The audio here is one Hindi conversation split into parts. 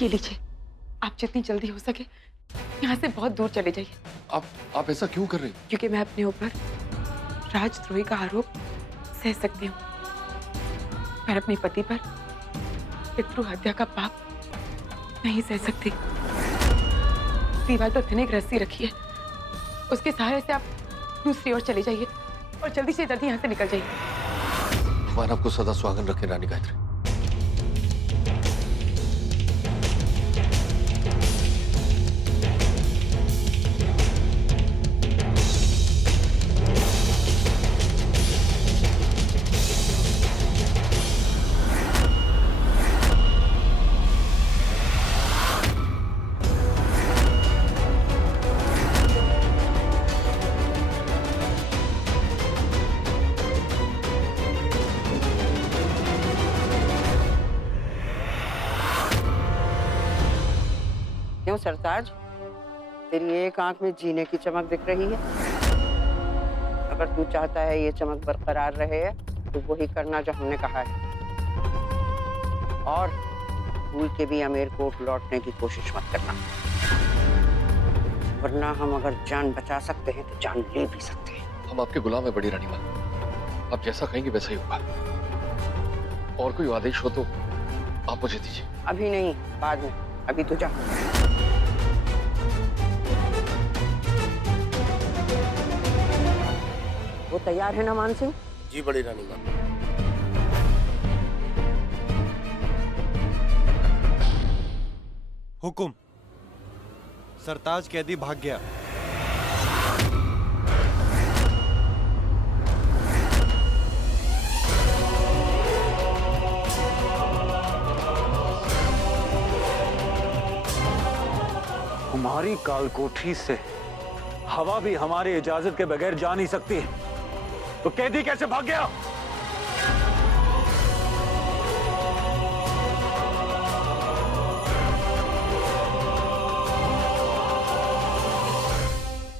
ये लीजिए, आप जितनी जल्दी हो सके यहाँ से बहुत दूर चले जाइए। आप ऐसा क्यों कर रही? क्योंकि मैं अपने ऊपर राजद्रोही का आरोप सह सकती हूँ, पर अपने पति पर पितृ हत्या का पाप नहीं सह सकती। दीवार पर फिनिक रस्सी रखी है, उसके सहारे से आप दूसरी ओर चले जाइए और जल्दी से जल्दी यहाँ से निकल जाइए। भगवान आपको सदा सुहागन रखे रानी गायत्री। क्यों सरताज, तेरी एक आंख में जीने की चमक दिख रही है। अगर तू चाहता है ये चमक बरकरार रहे तो वही करना जो हमने कहा है, और भूल के भी अमेरकोट लौटने की कोशिश मत करना, वरना हम अगर जान बचा सकते हैं तो जान ले भी सकते हैं। हम आपके गुलाम है बड़ी रानी माँ, आप जैसा कहेंगे वैसा ही होगा। और कोई आदेश हो तो आप मुझे दीजिए। अभी नहीं, बाद में। अभी तो जा। वो तैयार है ना मान सिंह? जी बड़ी रानी माँ। हुकुम। सरताज कैदी भाग गया। हमारी कालकोठी से हवा भी हमारी इजाजत के बगैर जा नहीं सकती, तो कैदी कैसे भाग गया?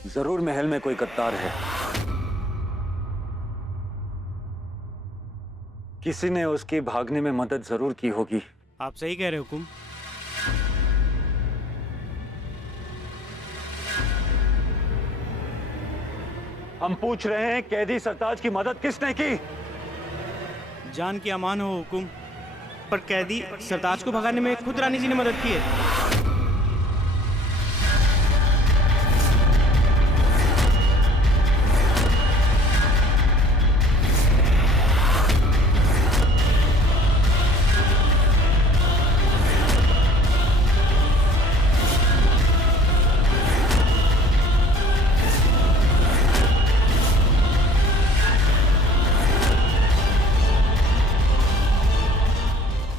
जरूर महल में कोई कत्तार है। किसी ने उसकी भागने में मदद जरूर की होगी। आप सही कह रहे हो हुकुम। हम पूछ रहे हैं, कैदी सरताज की मदद किसने की? जान की अमान हो हुकुम, पर कैदी सरताज को भगाने में खुद रानी जी ने मदद की है।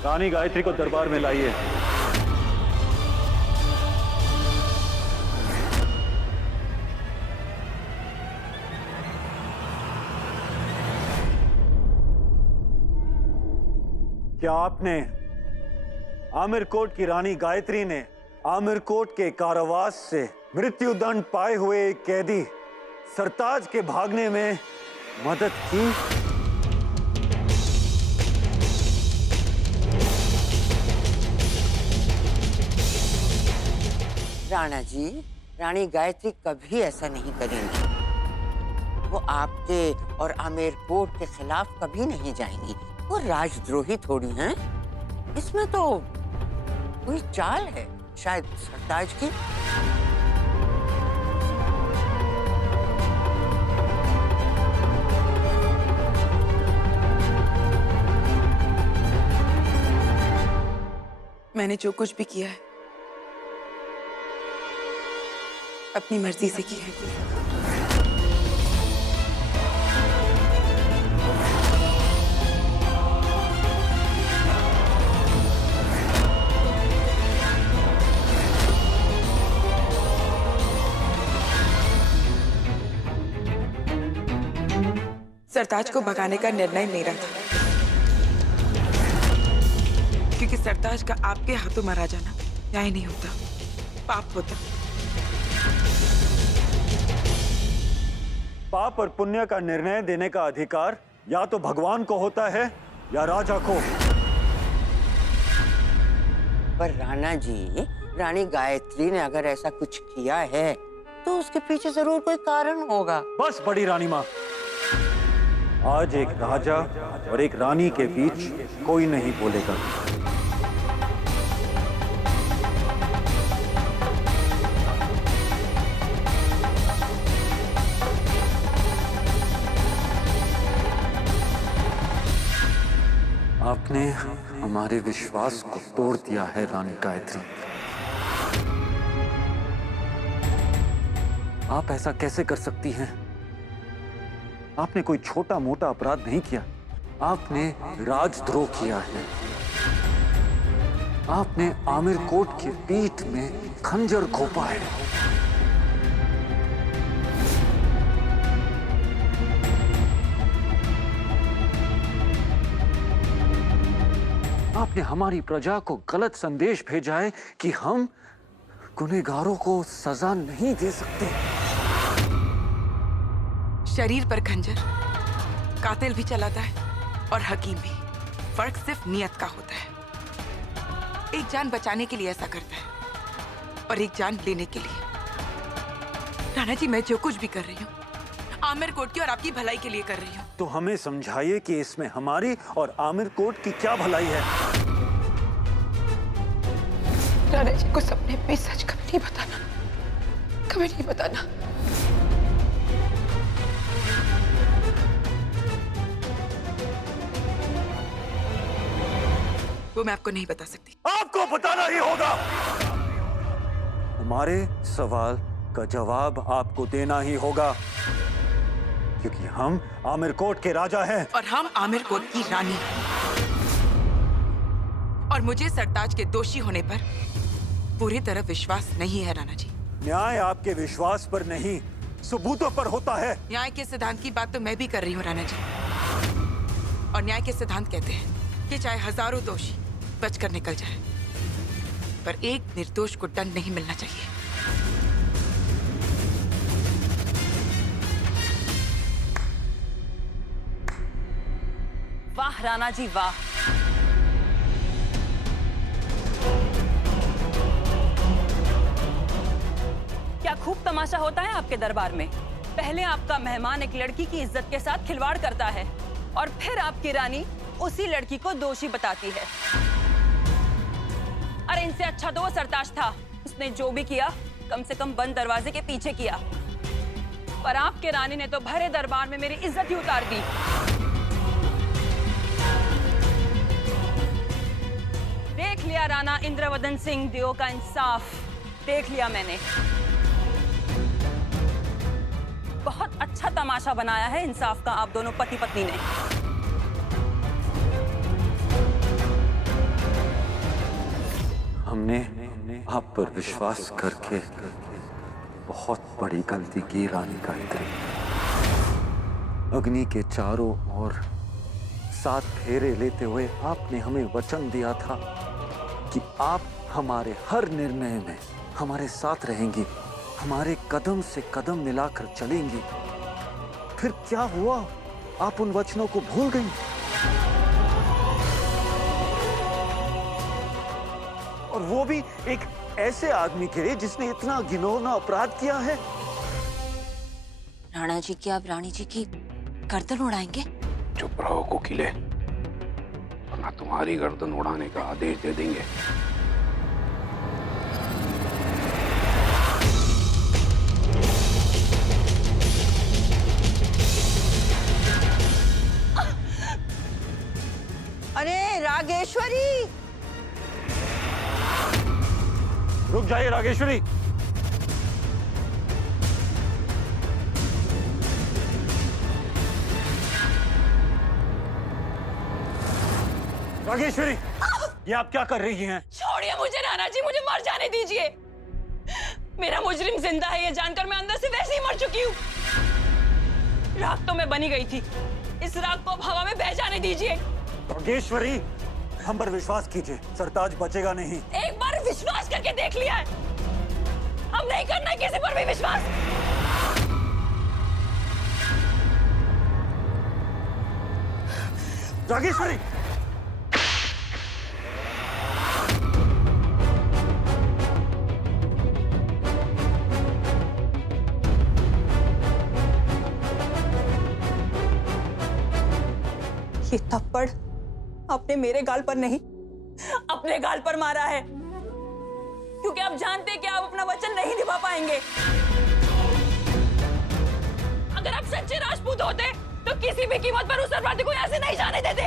रानी गायत्री को दरबार में लाइए। क्या आपने आमिरकोट की रानी गायत्री ने आमिरकोट के कारावास से मृत्युदंड पाए हुए एक कैदी सरताज के भागने में मदद की? राणा जी, रानी गायत्री कभी ऐसा नहीं करेंगी। वो आपके और आमेरकोट के खिलाफ कभी नहीं जाएंगी। वो राजद्रोही थोड़ी हैं। इसमें तो कोई चाल है शायद सरताज की। मैंने जो कुछ भी किया है अपनी मर्जी से किया है। सरताज को भगाने का निर्णय मेरा था, क्योंकि सरताज का आपके हाथों मारा जाना न्याय नहीं होता, पाप होता। पाप और पुण्य का निर्णय देने का अधिकार या तो भगवान को होता है या राजा को। पर राणा जी, रानी गायत्री ने अगर ऐसा कुछ किया है तो उसके पीछे जरूर कोई कारण होगा। बस बड़ी रानी माँ, आज एक राजा और एक रानी के बीच कोई नहीं बोलेगा। आपने हमारे विश्वास को तोड़ दिया है रानी गायत्री। आप ऐसा कैसे कर सकती हैं? आपने कोई छोटा मोटा अपराध नहीं किया, आपने राजद्रोह किया है। आपने आमिर कोट की पीठ में खंजर घोंपा है। आपने हमारी प्रजा को गलत संदेश भेजा है कि हम गुनहगारों को सजा नहीं दे सकते। शरीर पर खंजर कातिल भी चलाता है और हकीम भी। फर्क सिर्फ नियत का होता है। एक जान बचाने के लिए ऐसा करता है और एक जान लेने के लिए। राणा जी, मैं जो कुछ भी कर रही हूँ आमिर कोट की और आपकी भलाई के लिए कर रही हूँ। तो हमें समझाइए कि इसमें हमारी और आमिर कोट की क्या भलाई है? राणा जी को सपने में सच कभी नहीं बताना, कभी नहीं बताना। वो मैं आपको नहीं बता सकती। आपको बताना ही होगा। हमारे सवाल का जवाब आपको देना ही होगा, क्योंकि हम आमिर कोट के राजा हैं और हम आमिर कोट की रानी। और मुझे सरताज के दोषी होने पर पूरी तरह विश्वास नहीं है राणा जी। न्याय आपके विश्वास पर नहीं, सबूतों पर होता है। न्याय के सिद्धांत की बात तो मैं भी कर रही हूँ राणा जी। और न्याय के सिद्धांत कहते हैं कि चाहे हजारों दोषी बचकर निकल जाए, पर एक निर्दोष को दंड नहीं मिलना चाहिए। वाह राणा जी वाह। क्या खूब तमाशा होता है आपके दरबार में। पहले आपका मेहमान एक लड़की की इज्जत के साथ खिलवाड़ करता है और फिर आपकी रानी उसी लड़की को दोषी बताती है। अरे इनसे अच्छा तो वो सरताज था, उसने जो भी किया कम से कम बंद दरवाजे के पीछे किया। पर आपके रानी ने तो भरे दरबार में मेरी इज्जत ही उतार दी। देख लिया राणा इंद्रवदन सिंह देओ का इंसाफ, देख लिया मैंने। बहुत अच्छा तमाशा बनाया है इंसाफ का आप दोनों पति पत्नी ने। हमने आप पर विश्वास करके बहुत बड़ी गलती की रानी गायत्री। अग्नि के चारों ओर 7 फेरे लेते हुए आपने हमें वचन दिया था कि आप हमारे हर निर्णय में हमारे साथ रहेंगी, हमारे कदम से कदम मिलाकर चलेंगी। फिर क्या हुआ? आप उन वचनों को भूल गई। और वो भी एक ऐसे आदमी के लिए जिसने इतना घिनौना अपराध किया है। राणा जी, क्या आप रानी जी की गर्दन उड़ाएंगे? चुप रहो कोकिले, वरना तुम्हारी गर्दन उड़ाने का आदेश दे देंगे। अरे रागेश्वरी! रुक जाइए रागेश्वरी। रागेश्वरी, ये आप क्या कर रही हैं? छोड़िए मुझे राणा जी, मुझे मर जाने दीजिए। मेरा मुजरिम जिंदा है ये जानकर मैं अंदर से वैसे ही मर चुकी हूँ। राख तो मैं बनी गई थी, इस राख को अब हवा में बह जाने दीजिए। रागेश्वरी, हम पर विश्वास कीजिए, सरताज बचेगा नहीं। एक बार विश्वास करके देख लिया है, हम नहीं करना है किसी पर भी विश्वास। रागेश्वरी! ये थप्पड़ आपने मेरे गाल पर नहीं, अपने गाल पर मारा है, क्योंकि आप जानते हैं कि आप अपना वचन नहीं निभा पाएंगे। अगर आप सच्चे राजपूत होते तो किसी भी कीमत पर उस सरपाती को यहाँ से नहीं जाने देते।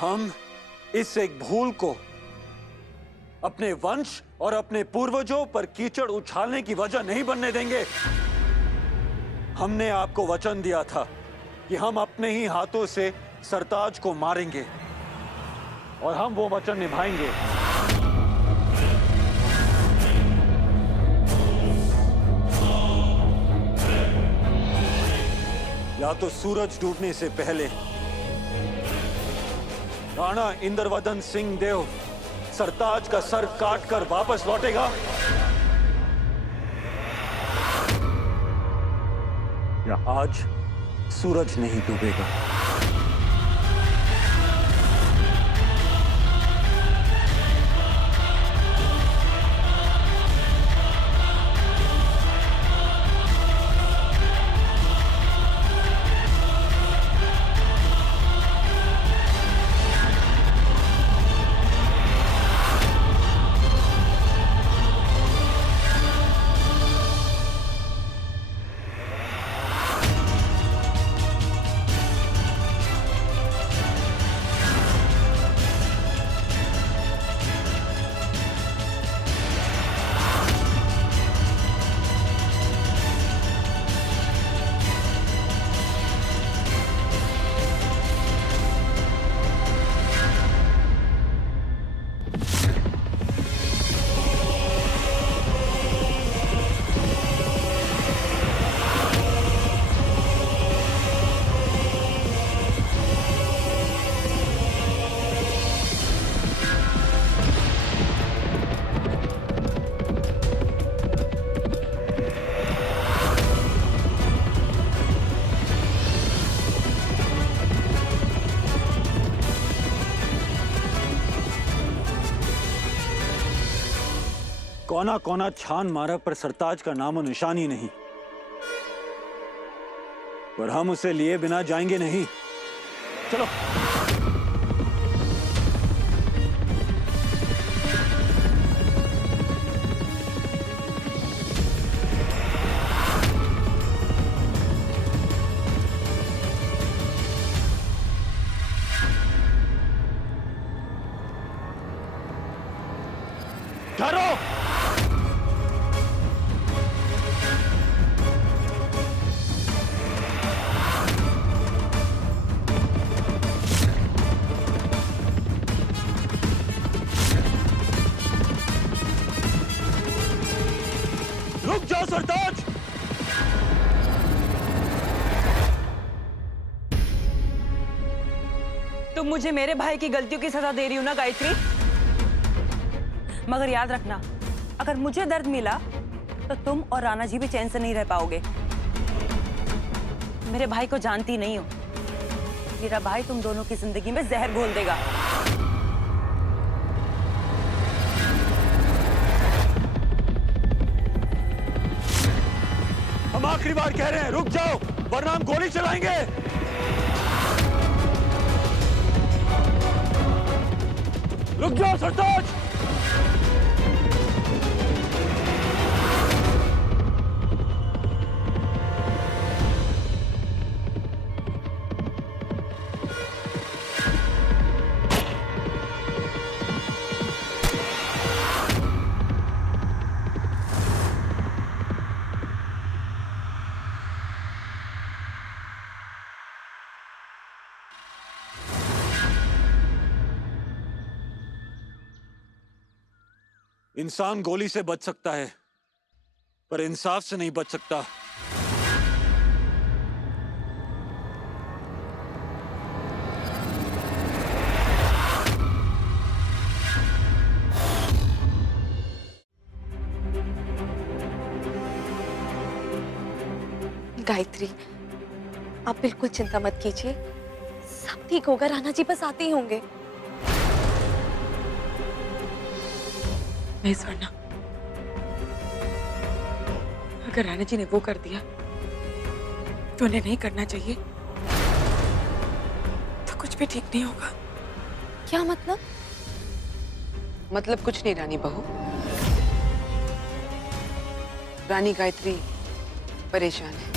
हम इस एक भूल को अपने वंश और अपने पूर्वजों पर कीचड़ उछालने की वजह नहीं बनने देंगे। हमने आपको वचन दिया था कि हम अपने ही हाथों से सरताज को मारेंगे और हम वो वचन निभाएंगे। या तो सूरज डूबने से पहले राणा इंद्रवदन सिंह देव सरताज का सर काटकर वापस लौटेगा, या आज सूरज नहीं डूबेगा। कोना कोना छान मारा पर सरताज का नामो निशान ही नहीं। पर हम उसे लिए बिना जाएंगे नहीं। चलो। ठहरो। रुक जाओ सरताज। तुम मुझे मेरे भाई की गलतियों की सजा दे रही हो ना गायत्री, मगर याद रखना, अगर मुझे दर्द मिला तो तुम और राणा जी भी चैन से नहीं रह पाओगे। मेरे भाई को जानती नहीं हो, मेरा भाई तुम दोनों की जिंदगी में जहर घोल देगा। हम आखिरी बार कह रहे हैं, रुक जाओ वरना हम गोली चलाएंगे। रुक जाओ सरताज। इंसान गोली से बच सकता है पर इंसाफ से नहीं बच सकता। गायत्री, आप बिल्कुल चिंता मत कीजिए, सब ठीक होगा। राणा जी बस आते ही होंगे। नहीं स्वर्णा, अगर राणा जी ने वो कर दिया तो उन्हें नहीं करना चाहिए तो कुछ भी ठीक नहीं होगा। क्या मतलब? मतलब कुछ नहीं रानी बहू। रानी गायत्री परेशान है।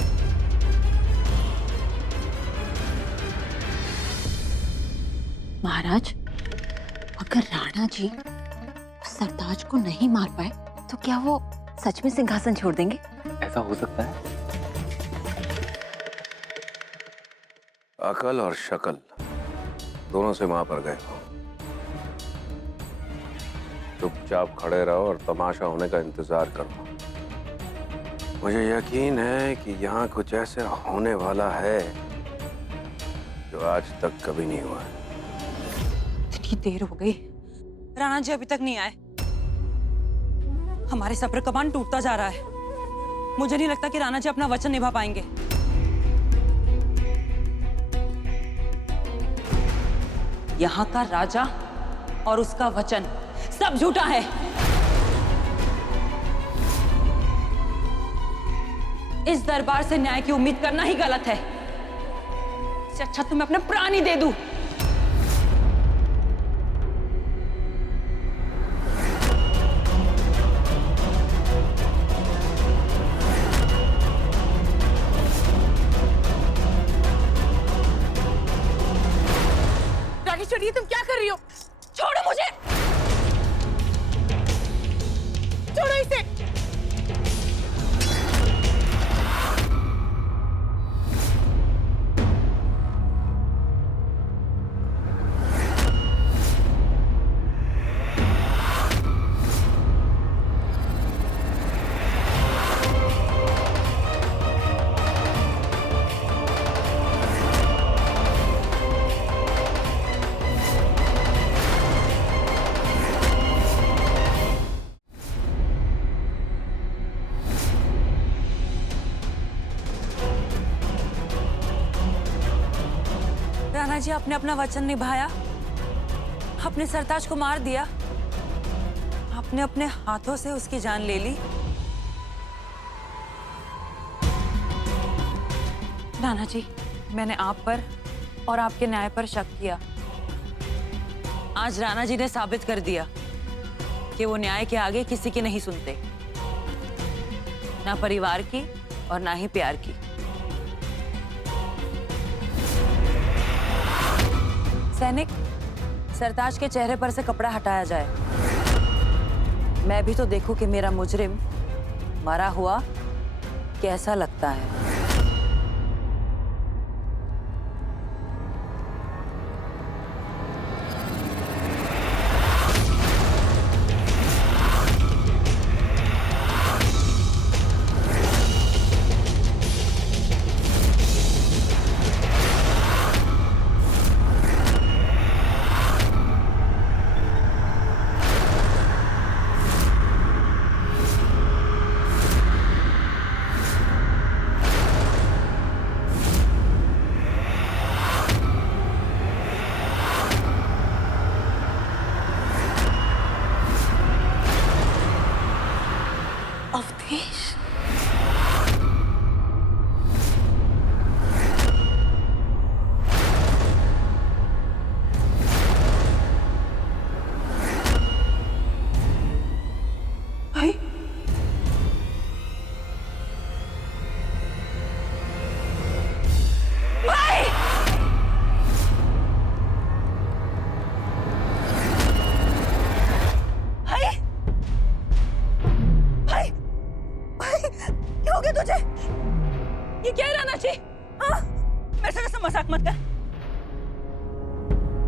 महाराज, अगर राणा जी सरताज को नहीं मार पाए तो क्या वो सच में सिंहासन छोड़ देंगे? ऐसा हो सकता है। अकल और शकल दोनों से वहां पर गए। चुपचाप खड़े रहो और तमाशा होने का इंतजार करो। मुझे यकीन है कि यहाँ कुछ ऐसा होने वाला है जो आज तक कभी नहीं हुआ है। इतनी देर हो गई, राणा जी अभी तक नहीं आए। हमारे सब्र का बांध टूटता जा रहा है। मुझे नहीं लगता कि राणा जी अपना वचन निभा पाएंगे। यहाँ का राजा और उसका वचन सब झूठा है। इस दरबार से न्याय की उम्मीद करना ही गलत है। इससे अच्छा तो मैं अपने प्राण ही दे दूं। रागेश्वरी, तुम क्या कर रही हो? छोड़ो मुझे, छोड़ो इसे। राणा जी आपने अपना वचन निभाया, अपने सरताज को मार दिया, आपने अपने हाथों से उसकी जान ले ली। राणा जी, मैंने आप पर और आपके न्याय पर शक किया। आज राणा जी ने साबित कर दिया कि वो न्याय के आगे किसी की नहीं सुनते, ना परिवार की और ना ही प्यार की। सैनिक, सरताज के चेहरे पर से कपड़ा हटाया जाए। मैं भी तो देखूं कि मेरा मुजरिम मरा हुआ कैसा लगता है। अवधेश, भाई, भाई, भाई, भाई, भाई, क्या हो गया तुझे? ये क्या है राणा जी? हाँ? मेरे से ऐसा मजाक मत कर।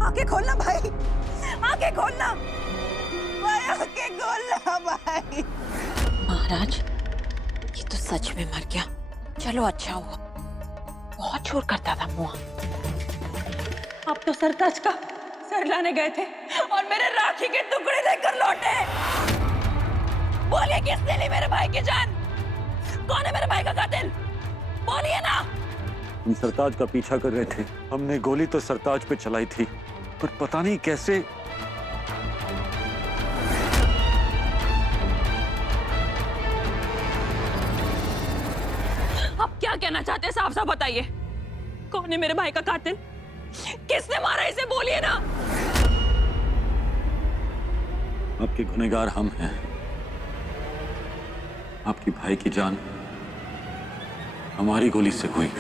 आंखें खोलना भाई, आंखें खोलना भाई, आंखें खोलना भाई। महाराज, ये तो सच में मर गया। चलो अच्छा हुआ, बहुत शोर करता था मुआ। आप तो सरताज का सर लाने गए थे और मेरे राखी के टुकड़े लेकर लौटे। बोलिए, किसने ली मेरे भाई की जान? कौन है मेरे भाई का कातिल? बोलिए ना। हम सरताज का पीछा कर रहे थे। हमने गोली तो सरताज पे चलाई थी, पर पता नहीं कैसे क्या कहना चाहते हैं? साफ साफ बताइए, कौन है मेरे भाई का कातिल? किसने मारा इसे? बोलिए ना। आपके गुनहगार हम हैं। आपके भाई की जान हमारी गोली से हुई।